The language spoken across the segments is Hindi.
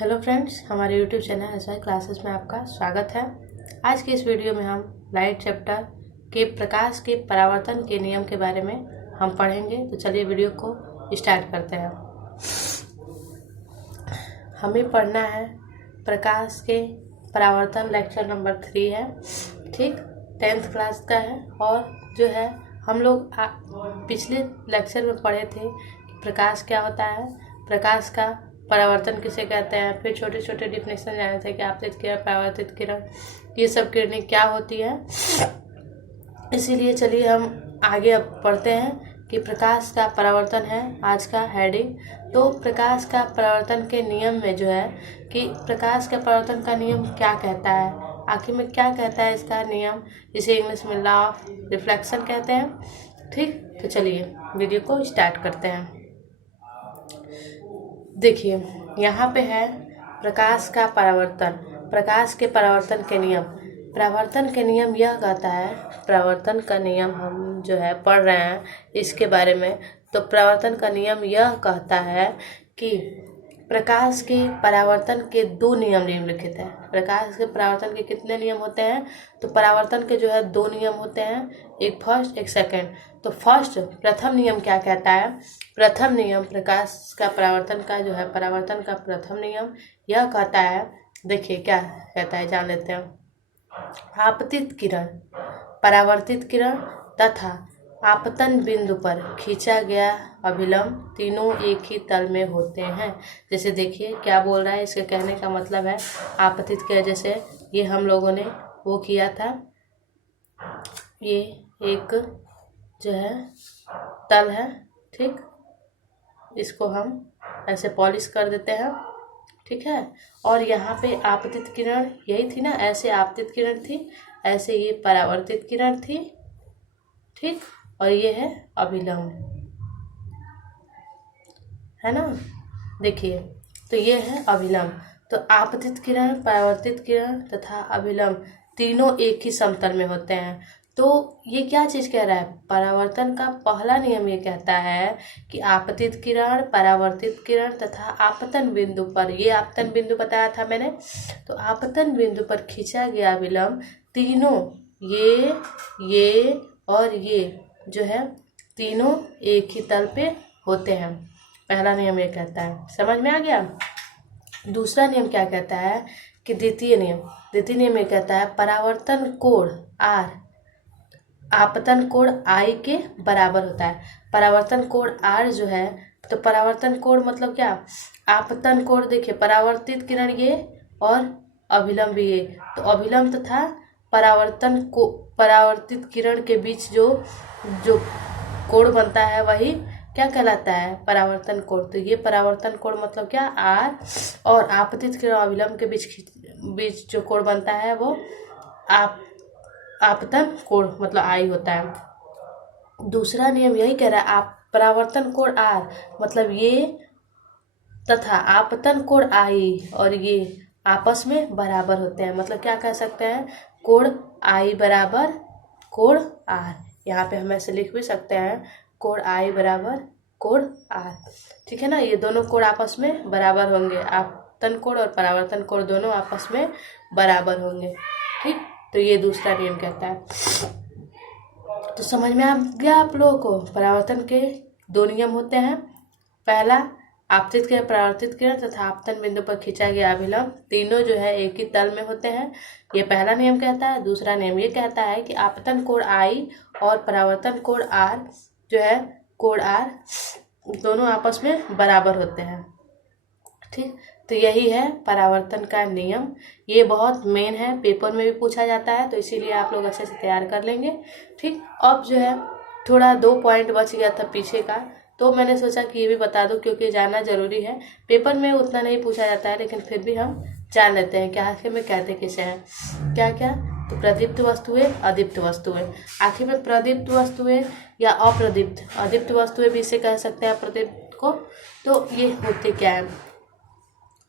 हेलो फ्रेंड्स, हमारे यूट्यूब चैनल एसआई क्लासेस में आपका स्वागत है। आज की इस वीडियो में हम लाइट चैप्टर के प्रकाश के परावर्तन के नियम के बारे में हम पढ़ेंगे। तो चलिए वीडियो को स्टार्ट करते हैं। हमें पढ़ना है प्रकाश के परावर्तन, लेक्चर नंबर 3 है, ठीक, 10th क्लास का है। और जो है हम लोग पिछले लेक्चर में पढ़े थे कि प्रकाश क्या होता है, प्रकाश का परावर्तन किसे कहते हैं, फिर छोटे छोटे डिफिनेशन जाने थे कि आपतित किरण, परावर्तित किरण, ये सब किरणें क्या होती है। इसीलिए चलिए हम आगे अब पढ़ते हैं कि प्रकाश का परावर्तन है आज का हेडिंग। तो प्रकाश का परावर्तन के नियम में जो है कि प्रकाश के परावर्तन का नियम क्या कहता है, आखिर में क्या कहता है इसका नियम, जिसे इंग्लिश में लॉ ऑफ रिफ्लेक्शन कहते हैं। ठीक, तो चलिए वीडियो को स्टार्ट करते हैं। देखिए यहाँ पे है प्रकाश का परावर्तन, प्रकाश के परावर्तन के नियम। परावर्तन के नियम यह कहता है, परावर्तन का नियम हम जो है पढ़ रहे हैं इसके बारे में। तो परावर्तन का नियम यह कहता है कि प्रकाश के परावर्तन के 2 नियम निम्नलिखित है। प्रकाश के परावर्तन के कितने नियम होते हैं? तो परावर्तन के जो है 2 नियम होते हैं, एक फर्स्ट एक सेकंड। तो फर्स्ट प्रथम नियम क्या कहता है? प्रथम नियम प्रकाश का परावर्तन का जो है परावर्तन का प्रथम नियम यह कहता है, देखिए क्या कहता है, जान लेते हैं। आपतित किरण, परावर्तित किरण तथा आपतन बिंदु पर खींचा गया अभिलंब तीनों एक ही तल में होते हैं। जैसे देखिए क्या बोल रहा है, इसके कहने का मतलब है आपतित किरण, जैसे ये हम लोगों ने वो किया था, ये एक जो है तल है, ठीक, इसको हम ऐसे पॉलिश कर देते हैं, ठीक है। और यहाँ पे आपतित किरण यही थी ना, ऐसे आपतित किरण थी, ऐसे ये परावर्तित किरण थी, ठीक, और ये है अभिलंब, है ना। देखिए तो ये है अभिलंब। तो आपतित किरण, परावर्तित किरण तथा अभिलंब तीनों एक ही समतल में होते हैं। तो ये क्या चीज कह रहा है? परावर्तन का पहला नियम ये कहता है कि आपतित किरण, परावर्तित किरण तथा आपतन बिंदु पर, ये आपतन बिंदु बताया था मैंने, तो आपतन बिंदु पर खींचा गया विलंब तीनों, ये और ये जो है तीनों एक ही तल पे होते हैं। पहला नियम ये कहता है, समझ में आ गया। दूसरा नियम क्या कहता है कि द्वितीय नियम ये कहता है परावर्तन कोण R आपतन कोण I के बराबर होता है। परावर्तन कोण R जो है, तो परावर्तन कोण मतलब क्या? आपतन कोण, देखिए परावर्तित किरण ये और अभिलंब ये, तो अभिलंब तथा परावर्तित किरण के बीच जो कोण बनता है वही क्या कहलाता है? परावर्तन कोण। तो ये परावर्तन कोण मतलब क्या? R, और आपतित किरण और अभिलंब के बीच जो कोण बनता है वो आपतन कोण मतलब I होता है। दूसरा नियम यही कह रहा है, आप परावर्तन कोण R मतलब ये तथा आपतन कोण I और ये आपस में बराबर होते हैं। मतलब क्या कह सकते हैं? कोण I बराबर कोण R। यहाँ पे हम ऐसे लिख भी सकते हैं, कोण I बराबर कोण R, ठीक है ना। ये दोनों कोण आपस में बराबर होंगे, आपतन कोण और परावर्तन कोण दोनों आपस में बराबर होंगे, ठीक। तो ये दूसरा नियम कहता है। तो समझ में आ गया आप लोगों को? परावर्तन के 2 नियम होते हैं, पहला आपतित किरण, परावर्तित किरण तथा आपतन बिंदु पर खींचा गया अभिलंब तीनों जो है एक ही तल में होते हैं, ये पहला नियम कहता है। दूसरा नियम ये कहता है कि आपतन कोण I और परावर्तन कोण R जो है, कोण R दोनों आपस में बराबर होते हैं, ठीक। तो यही है परावर्तन का नियम। ये बहुत मेन है, पेपर में भी पूछा जाता है, तो इसीलिए आप लोग अच्छे से तैयार कर लेंगे, ठीक। अब जो है थोड़ा 2 पॉइंट बच गया था पीछे का, तो मैंने सोचा कि ये भी बता दूं क्योंकि जानना जरूरी है। पेपर में उतना नहीं पूछा जाता है, लेकिन फिर भी हम जान लेते हैं कि आखिर में कहते किसे हैं, क्या क्या। तो प्रदीप्त वस्तुएं, अदीप्त वस्तुएं, आखिर में प्रदीप्त वस्तुएं या अप्रदीप्त, अदीप्त वस्तुएं भी इसे कह सकते हैं प्रदीप्त को। तो ये होते क्या है?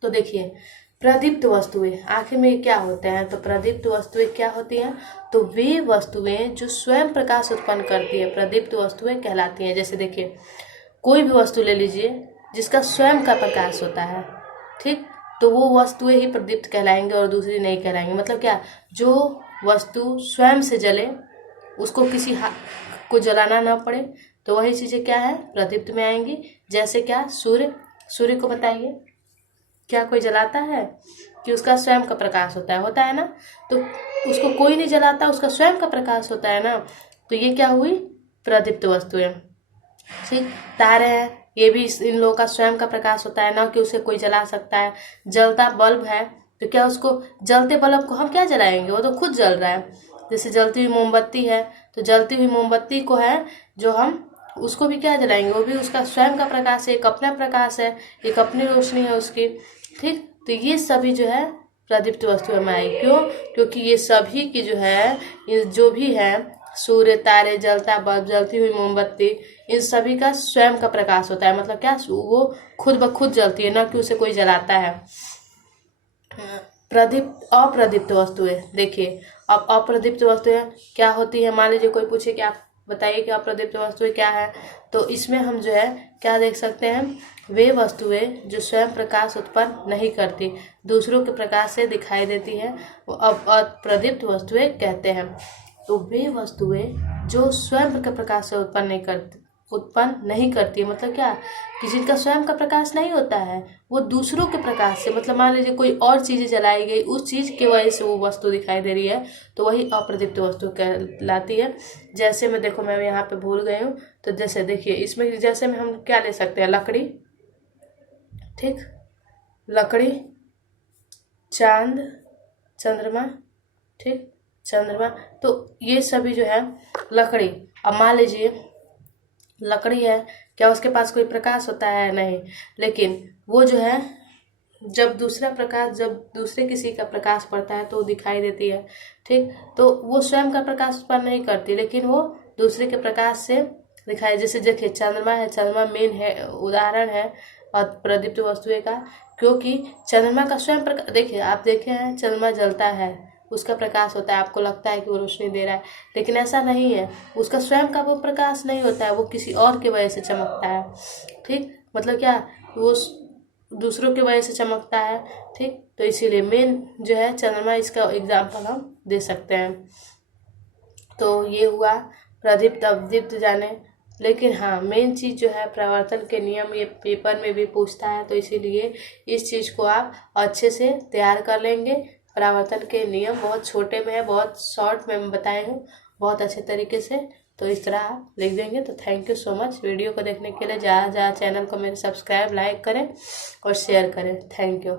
तो देखिए प्रदीप्त वस्तुएं आखिर में क्या होते हैं? तो प्रदीप्त वस्तुएं क्या होती हैं? तो वे वस्तुएं जो स्वयं प्रकाश उत्पन्न करती है प्रदीप्त वस्तुएं कहलाती हैं। जैसे देखिए कोई भी वस्तु ले लीजिए जिसका स्वयं का प्रकाश होता है, ठीक, तो वो वस्तुएं ही प्रदीप्त कहलाएंगे और दूसरी नहीं कहलाएंगे। मतलब क्या, जो वस्तु स्वयं से जले, उसको किसी को जलाना ना पड़े, तो वही चीजें क्या है, प्रदीप्त में आएंगी। जैसे क्या, सूर्य को बताइए, क्या कोई जलाता है कि उसका स्वयं का प्रकाश होता है ना, तो उसको कोई नहीं जलाता, उसका स्वयं का प्रकाश होता है ना, तो ये क्या हुई, प्रदीप्त वस्तुएं। ठीक, तारे हैं, ये भी इन लोगों का स्वयं का प्रकाश होता है ना, कि उसे कोई जला सकता है। जलता बल्ब है, तो क्या उसको, जलते बल्ब को हम क्या जलाएंगे, वो तो खुद जल रहा है। जैसे जलती हुई मोमबत्ती है, तो जलती हुई मोमबत्ती को है जो हम उसको भी क्या जलाएंगे, वो भी उसका स्वयं का प्रकाश है, एक अपना प्रकाश है, एक अपनी रोशनी है उसकी। ठीक, तो ये सभी जो है प्रदीप्त वस्तुएं में आई। क्यों, क्योंकि ये सभी की जो है, ये जो भी है, सूर्य, तारे, जलता बल्ब, जलती हुई मोमबत्ती, इन सभी का स्वयं का प्रकाश होता है। मतलब क्या, वो खुद ब खुद जलती है, ना कि उसे कोई जलाता है। अप्रदीप्त वस्तुएं देखिए, अब अप्रदीप्त वस्तुएं क्या होती है। मान लीजिए कोई पूछे कि आप बताइए कि अप्रदीप्त वस्तुएं क्या है, तो इसमें हम जो है क्या देख सकते हैं, वे वस्तुएं जो स्वयं प्रकाश उत्पन्न नहीं करती, दूसरों के प्रकाश से दिखाई देती है, वो अब अप्रदीप्त वस्तुएं कहते हैं। तो वे वस्तुएं जो स्वयं के प्रकाश से उत्पन्न नहीं करती, मतलब क्या, कि जिनका स्वयं का प्रकाश नहीं होता है, वो दूसरों के प्रकाश से, मतलब मान लीजिए कोई और चीजें जलाई गई, उस चीज की वजह से वो वस्तु दिखाई दे रही है, तो वही अप्रदीप्त वस्तु कहलाती है। जैसे मैं, देखो मैं यहाँ पे भूल गई हूँ, तो जैसे देखिए इसमें, जैसे में हम क्या ले सकते हैं, लकड़ी, ठीक, लकड़ी, चांद, चंद्रमा, ठीक, चंद्रमा, तो ये सभी जो है लकड़ी। अब मान लीजिए लकड़ी है, क्या उसके पास कोई प्रकाश होता है, नहीं, लेकिन वो जो है जब दूसरे किसी का प्रकाश पड़ता है तो वो दिखाई देती है। ठीक, तो वो स्वयं का प्रकाश उत्पन्न नहीं करती, लेकिन वो दूसरे के प्रकाश से दिखाई। जैसे देखिए चंद्रमा है, चंद्रमा मेन है, उदाहरण है और प्रदीप्त वस्तुएं का, क्योंकि चंद्रमा का स्वयं प्रकाश, देखिए आप देखे हैं चंद्रमा जलता है, उसका प्रकाश होता है, आपको लगता है कि वो रोशनी दे रहा है, लेकिन ऐसा नहीं है, उसका स्वयं का वो प्रकाश नहीं होता है, वो किसी और की वजह से चमकता है। ठीक, मतलब क्या, वो दूसरों की वजह से चमकता है। ठीक, तो इसीलिए मेन जो है चंद्रमा, इसका एग्जाम्पल हम दे सकते हैं। तो ये हुआ प्रदीप्त अवदीप्त जाने। लेकिन हाँ, मेन चीज़ जो है परावर्तन के नियम, ये पेपर में भी पूछता है, तो इसीलिए इस चीज़ को आप अच्छे से तैयार कर लेंगे। परावर्तन के नियम बहुत छोटे में है, बहुत शॉर्ट में मैं बताए हूँ, बहुत अच्छे तरीके से, तो इस तरह आप लिख देंगे। तो thank you so much video को देखने के लिए। ज़्यादा चैनल को मेरे सब्सक्राइब, लाइक करें और शेयर करें। Thank you.